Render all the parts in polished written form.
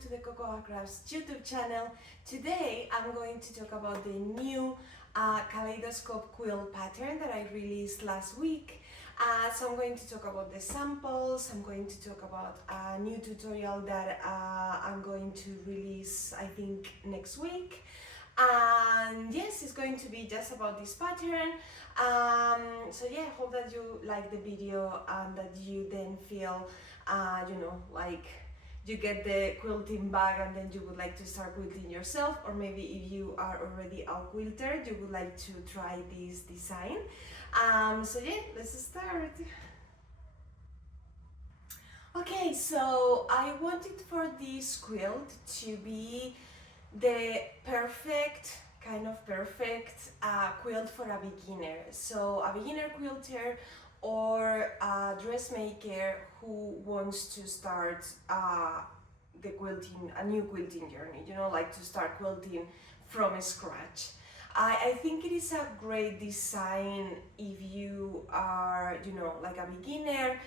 to the Cocoa Crafts YouTube channel. Today I'm going to talk about the new Kaleidoscope Quilt pattern that I released last week. So I'm going to talk about the samples, I'm going to talk about a new tutorial that I'm going to release I think next week. And yes, it's going to be just about this pattern. So yeah, I hope that you like the video and that you then feel like you get the quilting bag and then you would like to start quilting yourself, or maybe if you are already a quilter you would like to try this design. So yeah, let's start. Okay, so I wanted for this quilt to be the perfect quilt for a beginner. So a beginner quilter or a dressmaker who wants to start a new quilting journey, like to start quilting from scratch. I think it is a great design if you are, like a beginner.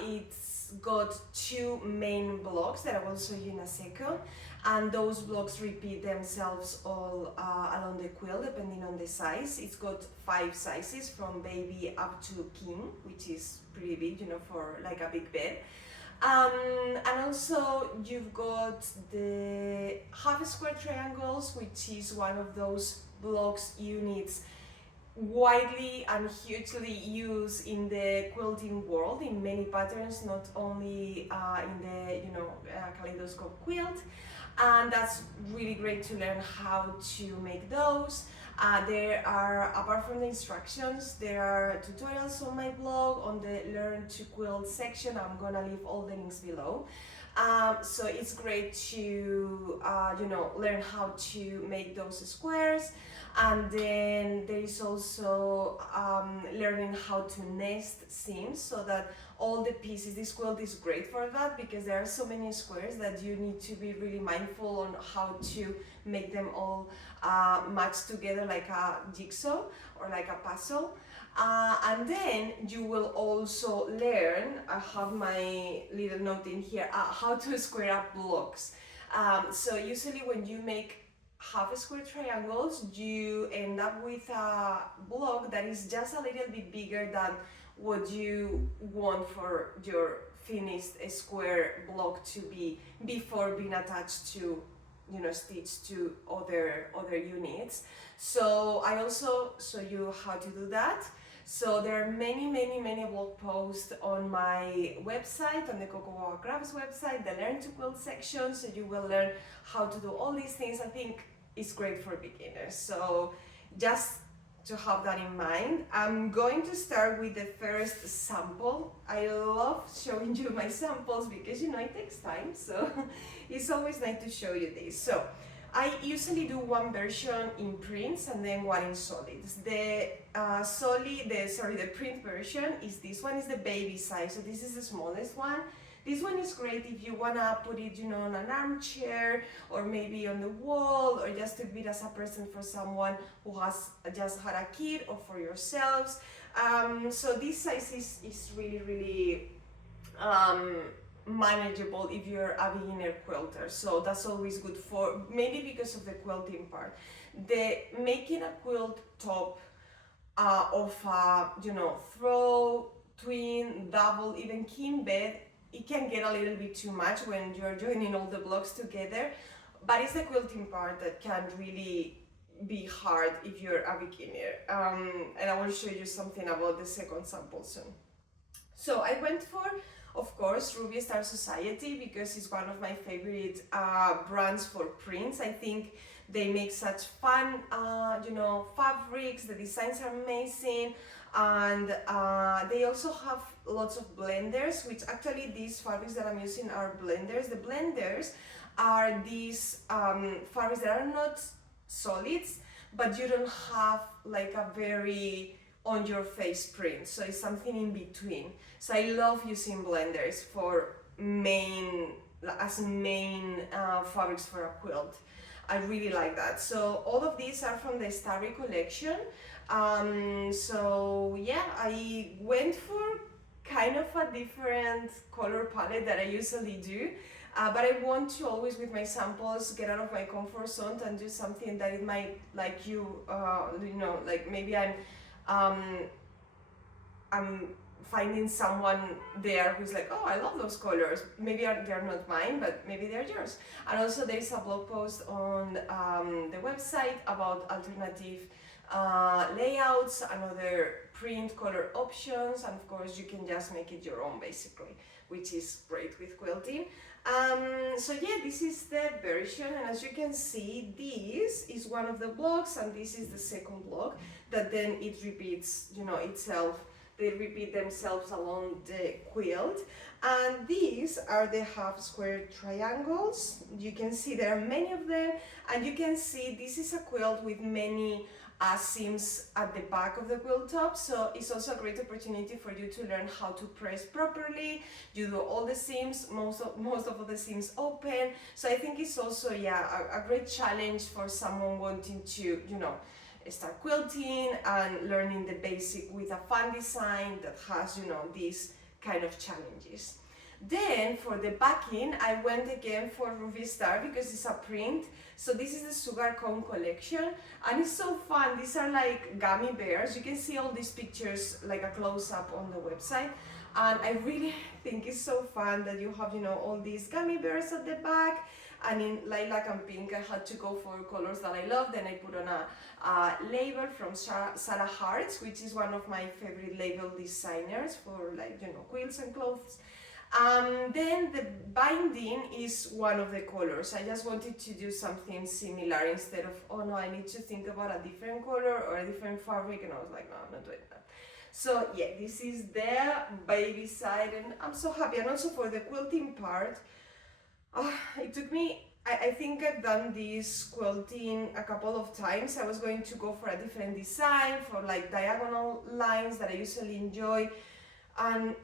It's got two main blocks that I will show you in a second, and those blocks repeat themselves all along the quilt depending on the size. It's got 5 sizes from baby up to king, which is pretty big, for like a big bed. And also you've got the half square triangles, which is one of those blocks units widely and hugely used in the quilting world in many patterns, not only in the Kaleidoscope quilt. And that's really great to learn how to make those. There are, apart from the instructions, there are tutorials on my blog on the Learn to Quilt section. I'm gonna leave all the links below. So it's great to learn how to make those squares. And then there is also learning how to nest seams so that all the pieces, this quilt is great for that because there are so many squares that you need to be really mindful on how to make them all match together like a jigsaw or like a puzzle. And then you will also learn, I have my little note in here, how to square up blocks. So usually when you make half square triangles, you end up with a block that is just a little bit bigger than what you want for your finished square block to be before being attached to, stitched to other units. So I also show you how to do that. So there are many blog posts on my website, on the Cocoa Crafts website, the Learn to Quilt section, so you will learn how to do all these things. I think it's great for beginners, so just to have that in mind. I'm going to start with the first sample. I love showing you my samples because it takes time, so it's always nice to show you this. So I usually do one version in prints and then one in solids. The print version is this one, is the baby size, so this is the smallest one. This one is great if you wanna put it, on an armchair or maybe on the wall, or just to be as a present for someone who has just had a kid or for yourselves. So this size is really manageable if you're a beginner quilter. So that's always good for, maybe because of the quilting part. The making a quilt top of a, throw, twin, double, even king bed, it can get a little bit too much when you're joining all the blocks together, but it's the quilting part that can really be hard if you're a beginner. And I will show you something about the second sample soon. So I went for, of course, Ruby Star Society because it's one of my favorite brands for prints. I think they make such fun, fabrics, the designs are amazing, and they also have lots of blenders, which actually these fabrics that I'm using are blenders. The blenders are these fabrics that are not solids, but you don't have like a very on your face print, so it's something in between. So I love using blenders for main fabrics for a quilt. I really like that. So all of these are from the Starry collection. So yeah, I went for kind of a different color palette that I usually do. but I want to always with my samples get out of my comfort zone and do something that it might like you know, like maybe um, I'm finding someone there who's like, oh, I love those colors. Maybe they're not mine, but maybe they're yours. And also there's a blog post on the website about alternative layouts and other print color options, and of course you can just make it your own basically, which is great with quilting. So yeah, this is the version, and as you can see, this is one of the blocks and this is the second block that then it repeats, you know, itself. They repeat themselves along the quilt, and these are the half square triangles. You can see there are many of them, and you can see this is a quilt with many seams at the back of the quilt top, so it's also a great opportunity for you to learn how to press properly. You do all the seams, most of the seams open, so I think it's also, yeah, a great challenge for someone wanting to, you know, start quilting and learning the basic with a fun design that has, you know, these kind of challenges. Then for the backing, I went again for Ruby Star because it's a print. So this is the Sugar Cone collection, and it's so fun. These are like gummy bears. You can see all these pictures like a close-up on the website, and I really think it's so fun that you have, you know, all these gummy bears at the back. And in lilac and pink, I had to go for colors that I love. Then I put on a label from Sarah Hartz, which is one of my favorite label designers for, like, you know, quilts and clothes. Then the binding is one of the colors. I just wanted to do something similar instead of, oh no, I need to think about a different color or a different fabric, and I was like, no, I'm not doing that. So yeah, this is the baby side, and I'm so happy. And also for the quilting part, it took me, I think I've done this quilting a couple of times. I was going to go for a different design for like diagonal lines that I usually enjoy, and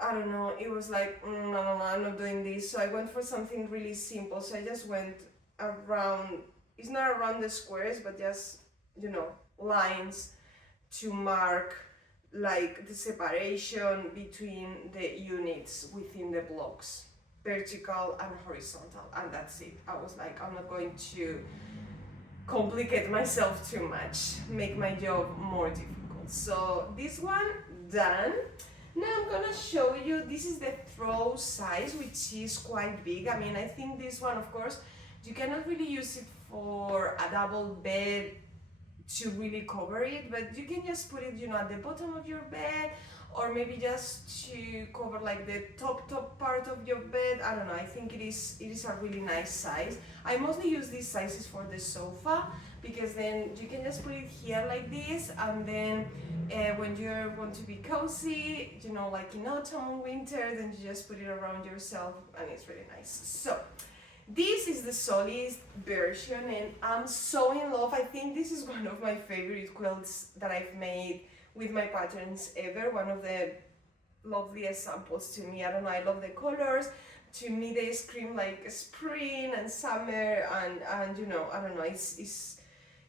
I don't know, it was like, no, I'm not doing this. So I went for something really simple. So I just went around, it's not around the squares, but just, you know, lines to mark like the separation between the units within the blocks, vertical and horizontal, and that's it. I was like, I'm not going to complicate myself too much, make my job more difficult. So this one done. Now I'm gonna show you, this is the throw size, which is quite big. I mean, I think this one, of course, you cannot really use it for a double bed to really cover it, but you can just put it, you know, at the bottom of your bed, or maybe just to cover like the top part of your bed. I don't know, I think it is a really nice size. I mostly use these sizes for the sofa, because then you can just put it here like this, and then when you want to be cozy, you know, like in autumn, winter, then you just put it around yourself, and it's really nice. So this is the solid version, and I'm so in love. I think this is one of my favorite quilts that I've made with my patterns ever. One of the loveliest samples to me. I don't know, I love the colors. To me they scream like spring and summer, and you know, I don't know,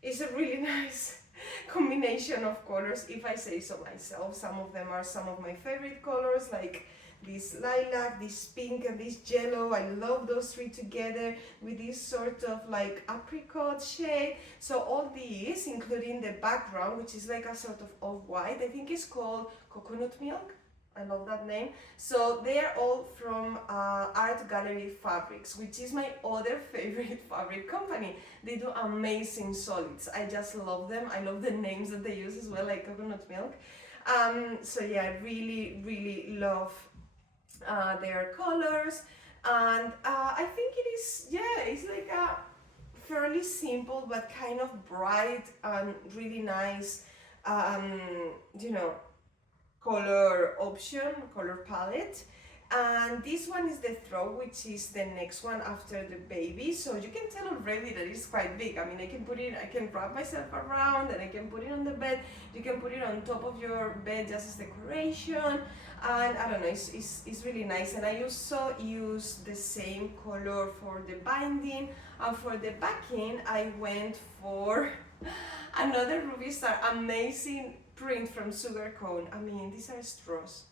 it's a really nice combination of colors, if I say so myself. Some of them are some of my favorite colors, like this lilac, this pink, and this yellow. I love those three together with this sort of like apricot shade. So all these, including the background, which is like a sort of off-white, I think it's called coconut milk. I love that name. So they are all from Art Gallery Fabrics, which is my other favorite fabric company. They do amazing solids. I just love them. I love the names that they use as well, like coconut milk. So yeah, I really love their colors, and I think it is, yeah, it's like a fairly simple but kind of bright and really nice, you know, color option, color palette. And this one is the throw, which is the next one after the baby. So you can tell already that it's quite big. I mean, I can wrap myself around, and I can put it on the bed. You can put it on top of your bed just as decoration. And I don't know, it's really nice. And I also use the same color for the binding. And for the backing, I went for another Ruby Star amazing print from Sugar Cone. I mean, these are straws.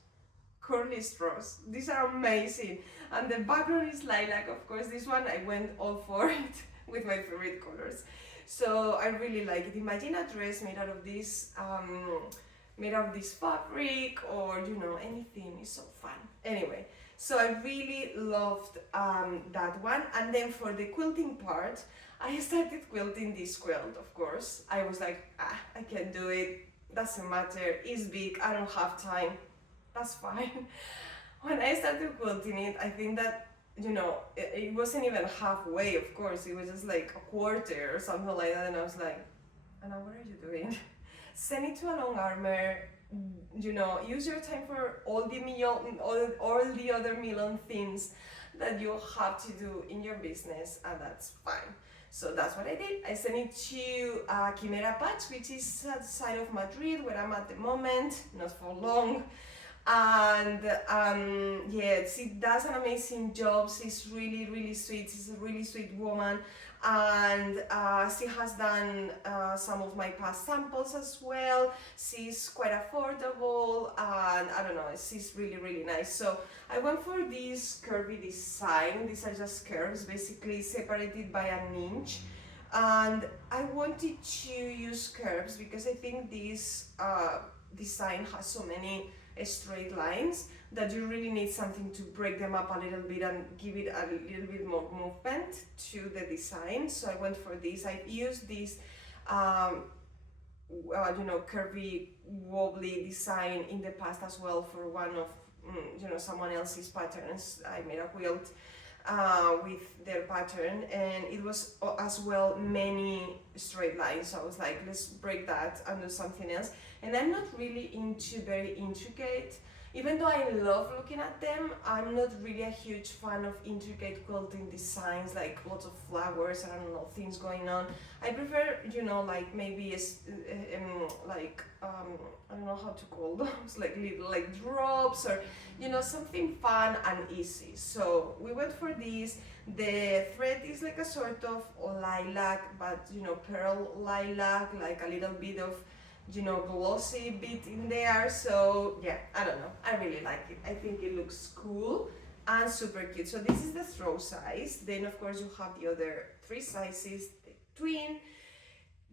curly straws. These are amazing. And the background is lilac, of course. This one I went all for it with my favorite colors. So I really like it. Imagine a dress made out of this fabric, or you know, anything is so fun. Anyway, so I really loved that one. And then for the quilting part, I started quilting this quilt, of course. I was like, I can do it, doesn't matter, it's big, I don't have time, that's fine. When I started quilting it, I think that, you know, it wasn't even halfway, of course, it was just like a quarter or something like that, and I was like, Anna, what are you doing? Send it to a long armor, you know, use your time for all the other million things that you have to do in your business, and that's fine. So that's what I did. I sent it to Quimera Patch, which is outside of Madrid, where I'm at the moment, not for long. And yeah, she does an amazing job. She's really, really sweet. She's a really sweet woman. And she has done some of my past samples as well. She's quite affordable, and I don't know, she's really, really nice. So I went for this curvy design. These are just curves, basically separated by an inch. And I wanted to use curves because I think this design has so many straight lines that you really need something to break them up a little bit and give it a little bit more movement to the design. So I went for this. I used this you know, curvy wobbly design in the past as well for one of you know, someone else's patterns. I made a quilt with their pattern, and it was as well many straight lines. So I was like, let's break that and do something else. And I'm not really into very intricate, even though I love looking at them, I'm not really a huge fan of intricate quilting designs, like lots of flowers, I don't know, things going on. I prefer, you know, like maybe like I don't know how to call those, like little like drops, or you know, something fun and easy. So we went for this. The thread is like a sort of lilac, but you know, pearl lilac, like a little bit of, you know, glossy bit in there. So yeah, I don't know, I really like it. I think it looks cool and super cute. So this is the throw size. Then of course you have the other three sizes: the twin,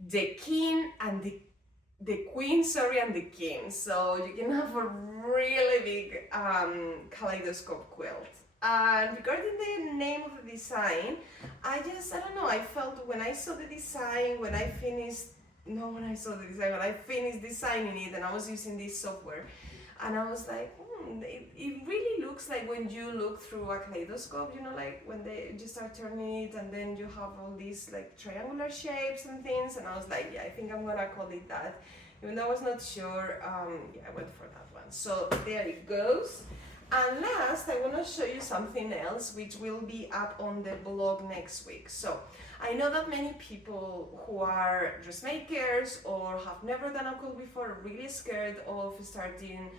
the king, and the queen, sorry, and the king. So you can have a really big kaleidoscope quilt. And regarding the name of the design, I don't know, I felt when I saw the design, when I finished designing it, and I was using this software, and I was like, it really looks like when you look through a kaleidoscope, you know, like when they just start turning it and then you have all these like triangular shapes and things, and I was like, yeah, I think I'm gonna call it that. Even though I was not sure, yeah, I went for that one. So there it goes. And last, I want to show you something else which will be up on the blog next week. So I know that many people who are dressmakers or have never done a quilt before are really scared of starting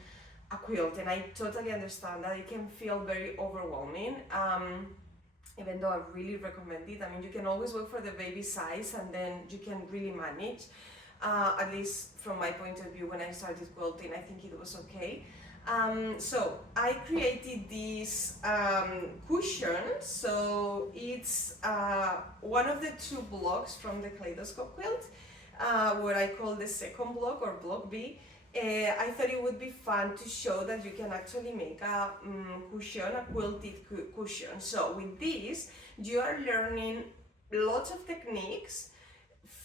a quilt, and I totally understand that it can feel very overwhelming. Even though I really recommend it. I mean, you can always go for the baby size and then you can really manage. At least from my point of view, when I started quilting, I think it was okay. So I created this cushion. So it's one of the two blocks from the Kaleidoscope Quilt, what I call the second block, or block B. I thought it would be fun to show that you can actually make a cushion, a quilted cushion. So with this, you are learning lots of techniques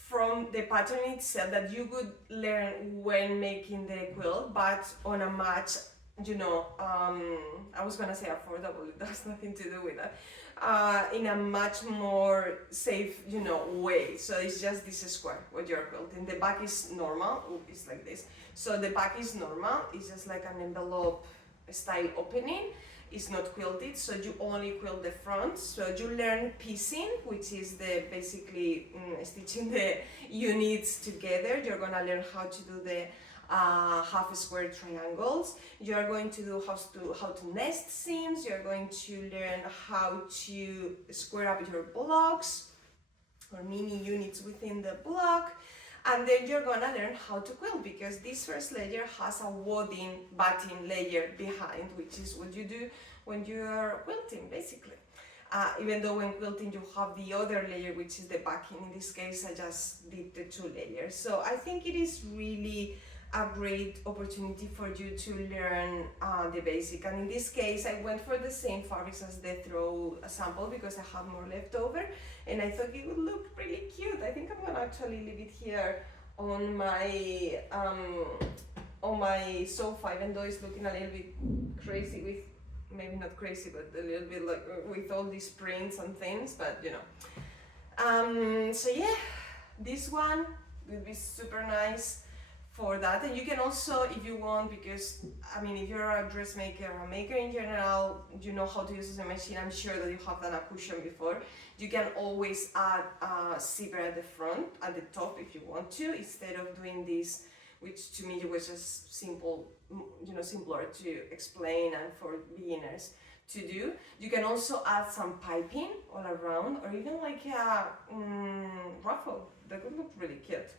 from the pattern itself that you could learn when making the quilt, but on a much, you know, I was gonna say affordable, it has nothing to do with that, in a much more safe, you know, way. So it's just this square what you're quilting. The back is normal. It's like this. So the back is normal, it's just like an envelope style opening. It's not quilted, so you only quilt the front. So you learn piecing, which is the basically stitching the units together. You're gonna learn how to do the half square triangles. You're going to do how to nest seams. You're going to learn how to square up your blocks or mini units within the block. And then you're gonna learn how to quilt, because this first layer has a wadding batting layer behind, which is what you do when you are quilting basically. Even though when quilting you have the other layer, which is the backing. In this case I just did the 2 layers. So I think it is really a great opportunity for you to learn the basic. And in this case I went for the same fabrics as the throw sample because I have more left over, and I thought it would look really cute. I think I'm gonna actually leave it here on my sofa, even though it's looking a little bit crazy with, maybe not crazy, but a little bit like with all these prints and things, but you know. So yeah, this one will be super nice for that. And you can also, if you want, because I mean, if you're a dressmaker or a maker in general, you know how to use the machine. I'm sure that you have done a cushion before. You can always add a zipper at the front, at the top, if you want to, instead of doing this, which to me was just simple, you know, simpler to explain and for beginners to do. You can also add some piping all around, or even like a ruffle. That would look really cute.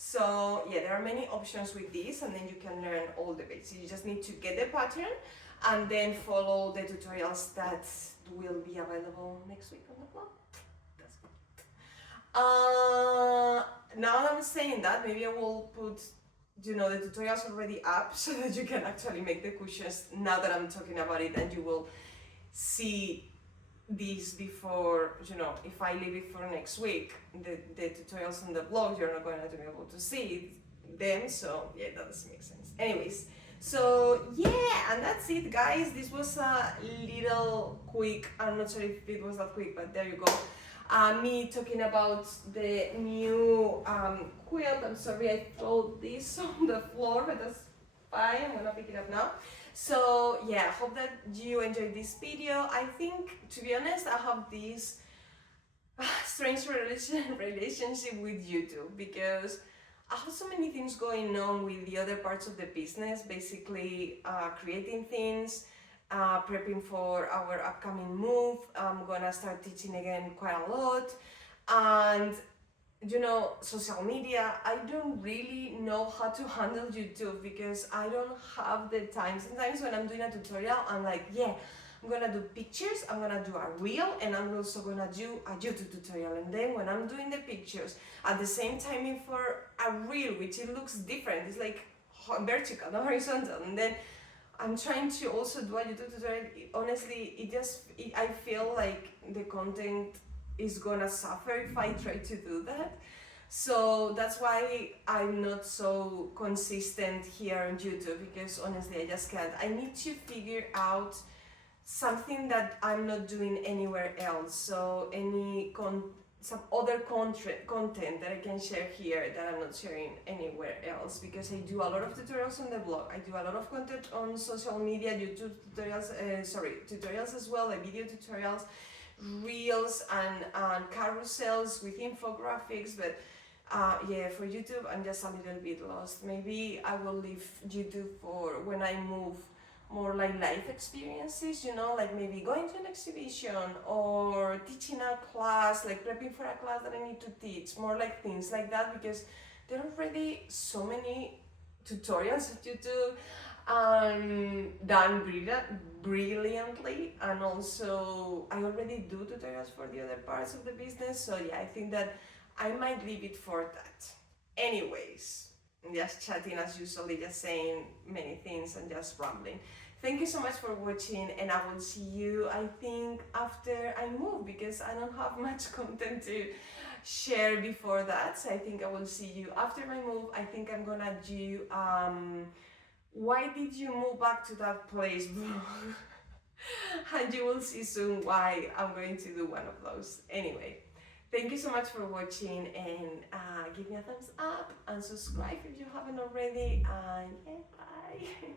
So yeah, there are many options with this, and then you can learn all the basics. You just need to get the pattern and then follow the tutorials that will be available next week on the blog. That's good. Now that I'm saying that, maybe I will put, you know, the tutorials already up so that you can actually make the cushions now that I'm talking about it, and you will see these before, you know, if I leave it for next week, the tutorials on the blog, you're not going to be able to see them, so yeah, that doesn't make sense. Anyways, so yeah, and that's it guys. This was a little quick, I'm not sure if it was that quick, but there you go. Me talking about the new quilt. I'm sorry I threw this on the floor, but that's fine, I'm gonna pick it up now. So yeah, hope that you enjoyed this video. I think, to be honest, I have this strange relationship with YouTube, because I have so many things going on with the other parts of the business, basically creating things, prepping for our upcoming move. I'm gonna start teaching again quite a lot, and you know, social media. I don't really know how to handle YouTube because I don't have the time. Sometimes when I'm doing a tutorial, I'm like, yeah, I'm gonna do pictures, I'm gonna do a reel, and I'm also gonna do a YouTube tutorial. And then when I'm doing the pictures, at the same time for a reel, which it looks different, it's like vertical, not horizontal. And then I'm trying to also do a YouTube tutorial. Honestly, I feel like the content is gonna suffer if I try to do that. So that's why I'm not so consistent here on YouTube, because honestly I just can't. I need to figure out something that I'm not doing anywhere else. So some other content that I can share here that I'm not sharing anywhere else, because I do a lot of tutorials on the blog. I do a lot of content on social media, YouTube tutorials, tutorials as well, like video tutorials, reels and carousels with infographics. But yeah, for YouTube I'm just a little bit lost. Maybe I will leave YouTube for when I move, more like life experiences, you know, like maybe going to an exhibition or teaching a class, like prepping for a class that I need to teach, more like things like that, because there are already so many tutorials that YouTube done brilliantly. And also I already do tutorials for the other parts of the business, so yeah, I think that I might leave it for that. Anyways, just chatting as usually, just saying many things and just rambling. Thank you so much for watching, and I will see you, I think, after I move, because I don't have much content to share before that. So I think I will see you after my move. I think I'm gonna do why did you move back to that place, bro? And you will see soon why I'm going to do one of those. Anyway, thank you so much for watching, and give me a thumbs up and subscribe if you haven't already, and yeah, bye.